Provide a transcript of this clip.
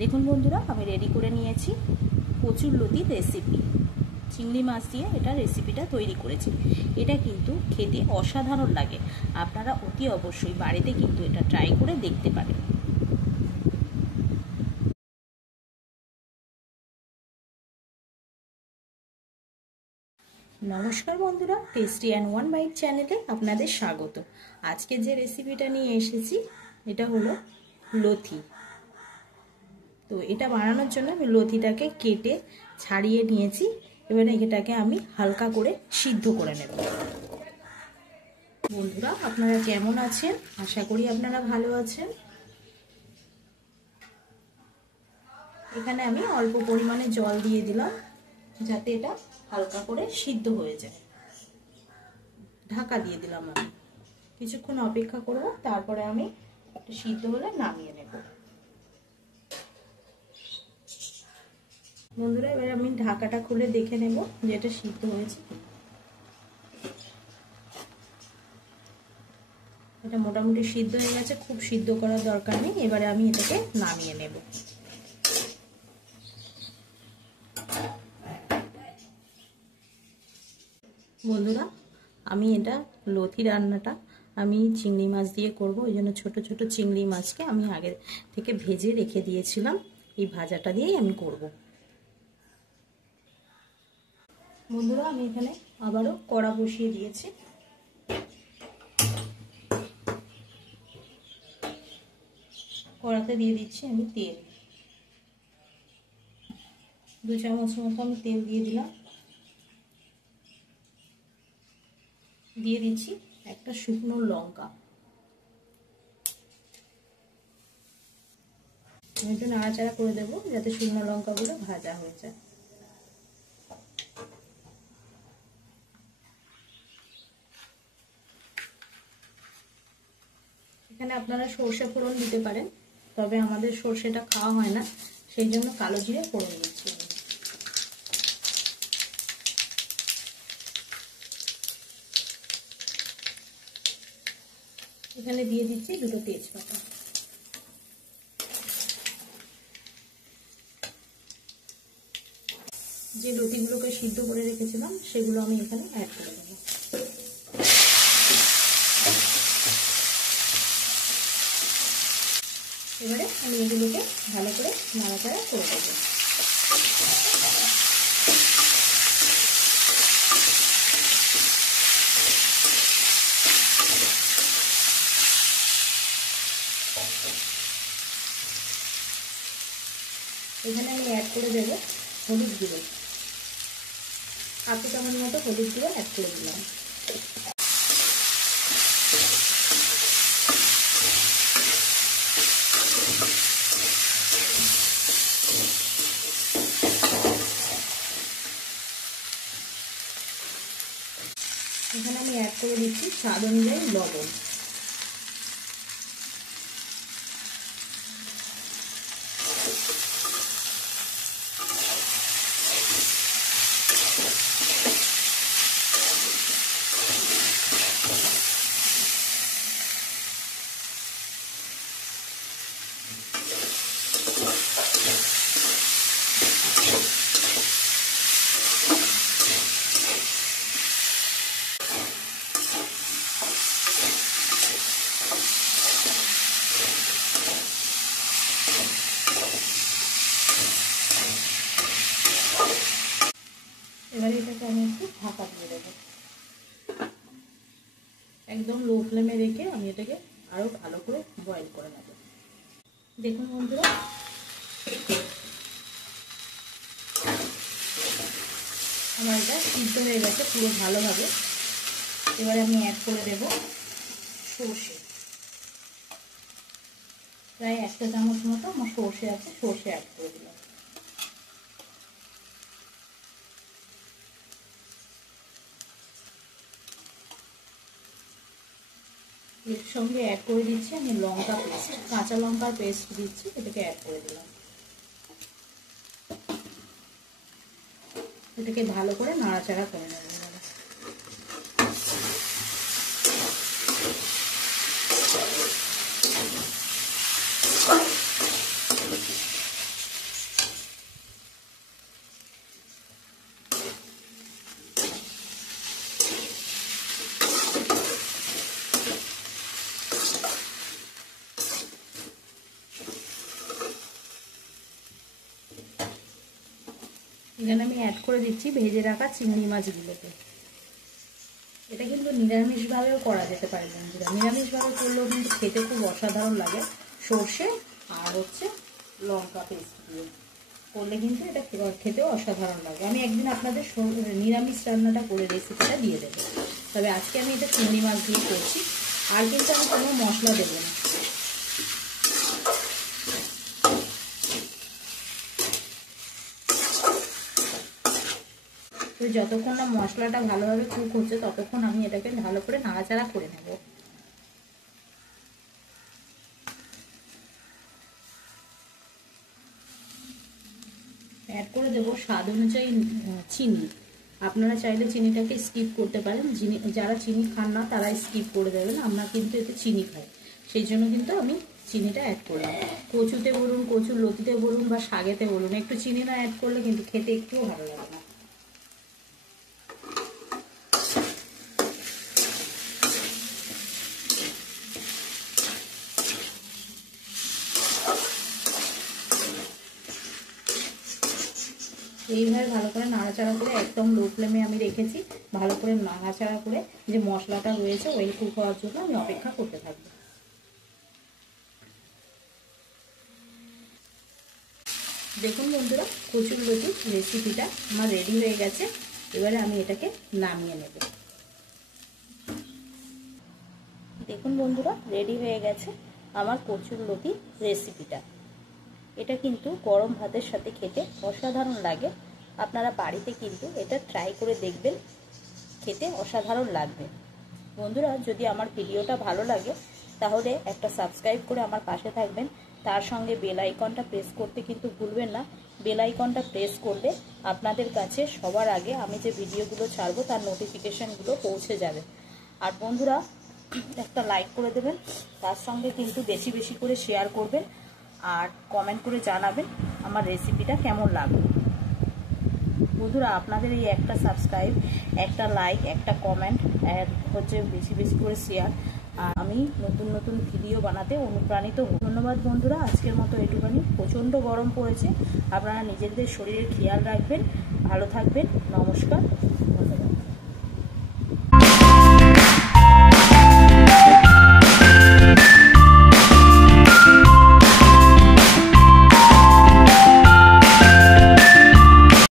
দেখুন বন্ধুরা, আমি রেডি করে নিয়েছি কচুর লতির রেসিপি। চিংড়ি মাছ দিয়ে এটা রেসিপিটা তৈরি করেছি। এটা কিন্তু খেতে অসাধারণ লাগে। আপনারা অতি অবশ্যই বাড়িতে কিন্তু এটা ট্রাই করে দেখতে পারেন। নমস্কার বন্ধুরা, টেস্টি অ্যান্ড ওয়ান বাইট চ্যানেলে আপনাদের স্বাগত। আজকে যে রেসিপিটা নিয়ে এসেছি এটা হলো লতি। তো এটা বানানোর জন্য আমি লতিটাকে কেটে ছাড়িয়ে নিয়েছি। এবারে এটাকে আমি হালকা করে সিদ্ধ করে নেব। বন্ধুরা, আপনারা কেমন আছেন? আশা করি আপনারা ভালো আছেন। এখানে আমি অল্প পরিমাণে জল দিয়ে দিলাম যাতে এটা হালকা করে সিদ্ধ হয়ে যায়। ঢাকা দিয়ে দিলাম। আমি কিছুক্ষণ অপেক্ষা করব, তারপরে আমি এটা সিদ্ধ হলে নামিয়ে নেব। বন্ধুরা, এবার আমি ঢাকাটা খুলে দেখে নেব যে এটা সিদ্ধ হয়েছে। এটা মোটামুটি সিদ্ধ হয়ে গেছে, খুব সিদ্ধ করার দরকার নেই। এবারে আমি এটাকে নামিয়ে নেব। বন্ধুরা, আমি এটা লতি রান্নাটা আমি চিংড়ি মাছ দিয়ে করব। ওই জন্য ছোট ছোট চিংড়ি মাছকে আমি আগে থেকে ভেজে রেখে দিয়েছিলাম। এই ভাজাটা দিয়েই আমি করব। বন্ধুরা, আমি এখানে আবারও কড়া বসিয়ে দিয়েছি। কড়াতে দিয়ে দিচ্ছি আমি তেল। 2 চামচ মতো আমি তেল দিয়ে দিলাম। দিয়ে দিচ্ছি একটা শুকনো লঙ্কা। আমি একটু নাড়াচাড়া করে দেবো যাতে শুকনো লঙ্কাগুলো ভাজা হয়ে যায়। এখানে আপনারা সর্ষে ফোড়ন দিতে পারেন, তবে আমাদের সর্ষেটা খাওয়া হয় না, সেই জন্য কালো জিরে ফোড়ন দিচ্ছি। এখানে দিয়ে দিচ্ছি 2টো তেজপাতা। যে লতিগুলোকে সিদ্ধ করে রেখেছিলাম সেগুলো আমি এখানে অ্যাড করে দেবো। এবারে আমি এগুলোকে ভালো করে নাড়াচাড়া করে দেবো। এখানে আমি অ্যাড করে দেবো হলুদ গুঁড়ো। 1/2 চামচ মতো হলুদ গুঁড়ো অ্যাড করে দিলাম। এখানে আমি অ্যাড করে দিচ্ছি স্বাদ অনুযায়ী লবণ। এবারে এটাকে আমি একটু ঢাকা দিয়ে দেবো। একদম লো ফ্লেমে রেখে আমি এটাকে আরো ভালো করে বয়েল করে নেব। দেখুন বন্ধুরা, আমার এটা সিদ্ধ হয়ে গেছে পুরো ভালোভাবে। এবারে আমি অ্যাড করে দেব সর্ষে। প্রায় 1 চামচ মতো আমার সর্ষে আছে, সর্ষে অ্যাড করে দিলাম। এর সঙ্গে অ্যাড করে দিচ্ছি আমি লঙ্কা পেস্ট, কাঁচা লঙ্কার পেস্ট দিচ্ছি, এটাকে অ্যাড করে দিলাম। এটাকে ভালো করে নাড়াচাড়া করে নেব। এখানে আমি অ্যাড করে দিচ্ছি ভেজে রাখা চিংড়ি মাছগুলোকে। এটা কিন্তু নিরামিষভাবেও করা যেতে পারে বন্ধুরা, নিরামিষভাবে করলেও কিন্তু খেতে খুব অসাধারণ লাগে। সর্ষে আর হচ্ছে লঙ্কা পেস্ট দিয়ে করলে কিন্তু এটা খেতেও অসাধারণ লাগে। আমি একদিন আপনাদের নিরামিষ রান্নাটা করে রেসিপিটা দিয়ে দেবো, তবে আজকে আমি এটা চিংড়ি মাছ দিয়ে করছি। আর কিন্তু আমি কোনো মশলা দেবো না। তো যতক্ষণ না মশলাটা ভালোভাবে কুক হচ্ছে ততক্ষণ আমি এটাকে ভালো করে নাড়াচাড়া করে নেব। অ্যাড করে দেবো স্বাদ অনুযায়ী চিনি। আপনারা চাইলে চিনিটাকে স্কিপ করতে পারেন, যারা চিনি খান না তারা স্কিপ করে দেবেন। আমরা কিন্তু এতে চিনি খাই, সেই জন্য কিন্তু আমি চিনিটা অ্যাড করলাম। কচুতে বলুন, কচুর লতিতে বলুন বা শাকেতে বলুন, একটু চিনি না অ্যাড করলে কিন্তু খেতে একটুও ভালো লাগে না। এইভাবে ভালো করে নাড়াচাড়া করে একদম লো ফ্লেমে আমি রেখেছি। ভালো করে নাড়াচাড়া করে যে মশলাটা রয়েছে ওয়েল কুক হওয়ার জন্য আমি অপেক্ষা করতে থাকবো। দেখুন বন্ধুরা, কচুর লতি রেসিপিটা আমার রেডি হয়ে গেছে। এবারে আমি এটাকে নামিয়ে নেব। দেখুন বন্ধুরা, রেডি হয়ে গেছে আমার কচুর লতি রেসিপিটা। এটা কিন্তু গরম ভাতের সাথে খেতে অসাধারণ লাগে। আপনারা বাড়িতে কিন্তু এটা ট্রাই করে দেখবেন, খেতে অসাধারণ লাগবে। বন্ধুরা, যদি আমার ভিডিওটা ভালো লাগে তাহলে একটা সাবস্ক্রাইব করে আমার পাশে থাকবেন। তার সঙ্গে বেল আইকনটা প্রেস করতে কিন্তু ভুলবেন না। বেল আইকনটা প্রেস করলে আপনাদের কাছে সবার আগে আমি যে ভিডিওগুলো ছাড়বো তার নোটিফিকেশানগুলো পৌঁছে যাবে। আর বন্ধুরা, একটা লাইক করে দেবেন, তার সঙ্গে কিন্তু বেশি বেশি করে শেয়ার করবেন আর কমেন্ট করে জানাবেন আমার রেসিপিটা কেমন লাগবে। বন্ধুরা, আপনাদের এই একটা সাবস্ক্রাইব, একটা লাইক, একটা কমেন্ট হচ্ছে বেশি বেশি করে শেয়ার, আর আমি নতুন নতুন ভিডিও বানাতে অনুপ্রাণিত হব। ধন্যবাদ বন্ধুরা, আজকের মতো এটুখানি। প্রচণ্ড গরম পড়েছে, আপনারা নিজেদের শরীরের খেয়াল রাখবেন, ভালো থাকবেন। নমস্কার।